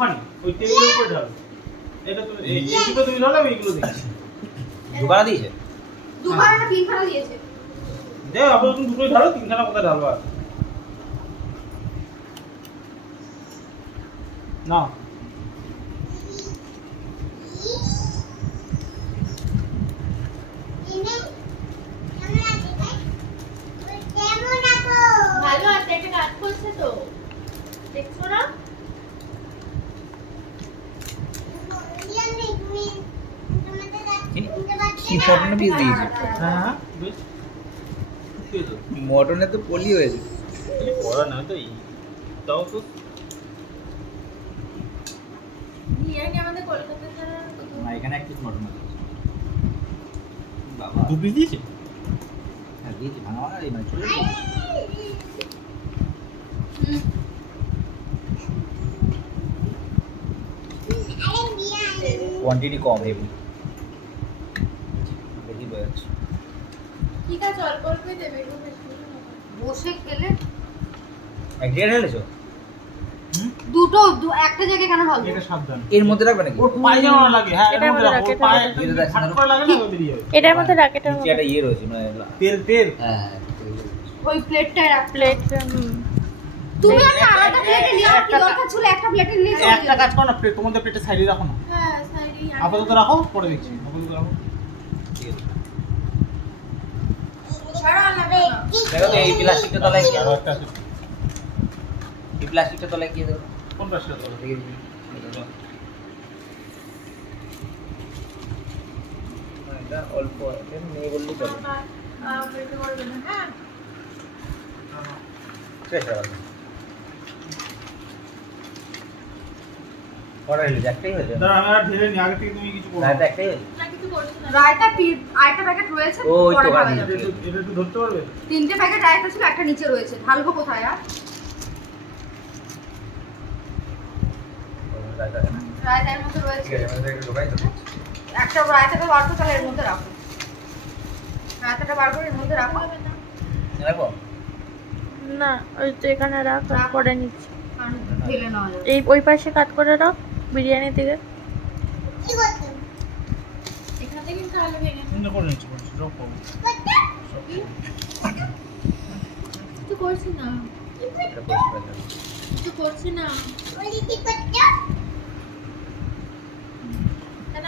ওখানে ওই টেবিলের উপরে ঢাল। এটা তুমি এই দুটো তুমি ঢালো, আমি এগুলো দেখছি। দুখানা দিয়েছে? দুখানা না তিনখানা দিয়েছে। দে আপাতত তুমি দুটোই ঢালো, তিনখানা কোথায় ঢালবা? না ভালো আছে, একটা কাজ করছে তো দেখছো না? কি মটনে পিস দিয়েছে? হ্যাঁ বেশ ঠিক আছে। মটনে তো পলি হয়েছে। এই পড়া না তো তাও তো বিরিয়ানি আমাদের কলকাতা ছাড়া না, এখানে এক পিস মটন আছে। বাবা দু পিস দিয়েছে? হ্যাঁ দিয়েছে, ভাঙা ভাঙা এই মানে চলে গেছে। কোয়ান্টিটি কম হেভি, বেশি হয়ে যাচ্ছে। ঠিক আছে, অল্প অল্পই দেবে, একটু বেশি বসে খেলে। এক জায়গায় ঢেলেছো? দুটো একটা জায়গায় কেন ঢালবো? এটা সাবধান, এর মধ্যে রাখবে নাকি? ওর পায়ে যেন না লাগে। হ্যাঁ এটার মধ্যে রাখে, পায়ে এটা দেখ, হাত করে লাগে না, বেরিয়ে যাবে। এটার মধ্যে রাখ, এটার নিচে মধ্যে একটা ইয়ে রয়েছে মানে তেল হ্যাঁ ওই প্লেটটায় রাখ। প্লেট। তুমি একটা আলাদা প্লেটে নিয়ে কি দরকার ছিল? একটা প্লেটে নিয়ে চলে একটা কাজ করো না, প্লেট তোমাদের প্লেটে সাইডে রাখো না। হ্যাঁ সাইডে আপাতত রাখো, পরে দেখছি। আপাতত রাখো। ঠিক আছে। ছাড়া লাগবে না। দেখো তো এই প্লাস্টিকটা তলায় কি? আরো একটা আছে। এই প্লাস্টিকটা তলায় কি দেবো? কোন পাশে তো? দেখে দিবি। এটা অল্প আছে, নেই বললেই চলে। বেশি করবে না, হ্যাঁ? ঠিক আছে। কটা হয়েছে? একটাই হয়েছে? দাঁড়া, আমি আর ঢেলে নি, আগে থেকে তুমি কিছু করো। না, এটা একটাই হয়েছে। না কিছু করছ না। রায়তা আরেকটা প্যাকেট রয়েছে, ও, ওই তো পরে ঢালা গাড়ি। যাবে। এটা একটু ধরতে পারবে? তিনটে প্যাকেট রায়তা ছিল, একটা নিচে রয়েছে। ঢালবো কোথায় আর? রায়তার মধ্যে রয়েছে। ঠিক আছে, আমাদের একটু ঢোকাই তো। একটা রায়তাটা বার করে তাহলে এর মধ্যে রাখো। রায়তাটা বার করে এর মধ্যে রাখো। রাখবো? না, ওই তো এখানে রাখ, আমি করে নিচ্ছি। কারণ ঢেলে নেওয়া যাবে। এই ওই পাশে কাট করে রাখ বিরিয়ানির দিকে। এখান থেকে কিন্তু আলু ভেঙে চিন্তা করে নিচ্ছি, সব করবো। কিছু করছি না, এটা পরিষ্কার করে দাও। কিছু করছি না। কেন?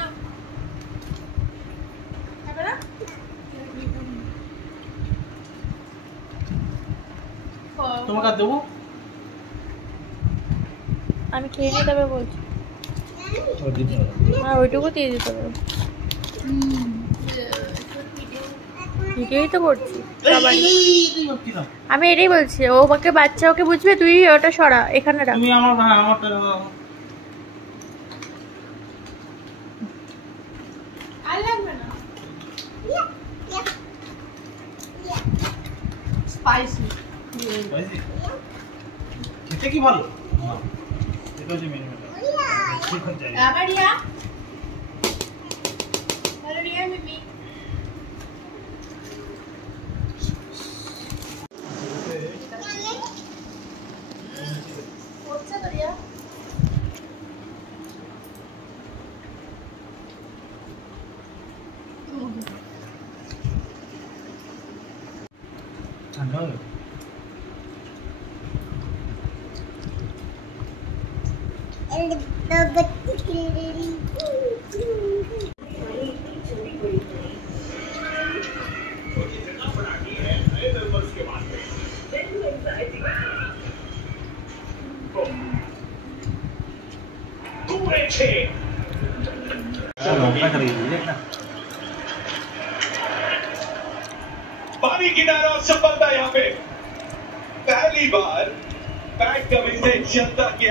খাবে না? তোমাকে আর দেবো? আমি খেয়ে নিতে হবে বলছি। ও দিতে হবে। আর ওইটুকু দিয়ে দিতে হবে। ভিডিওই তো করছি সবাই। আমি এটাই বলছি, ও ওকে বাচ্চা, ওকে বুঝবে, তুই ওটা সরা এখানে রাখ। তুমি আমার আমারটা আর লাগবে না। স্পাইসি। খেতে কি ভালো? এটা হচ্ছে মেনু। ঠিক আছে। আবার রিয়া। হ্যালো রিয়া মিমি। করছে তো রিয়া। ঠান্ডা হলো? पानी किनारा सफलता यहाँ पे पहली बार बैट कभी से जनता के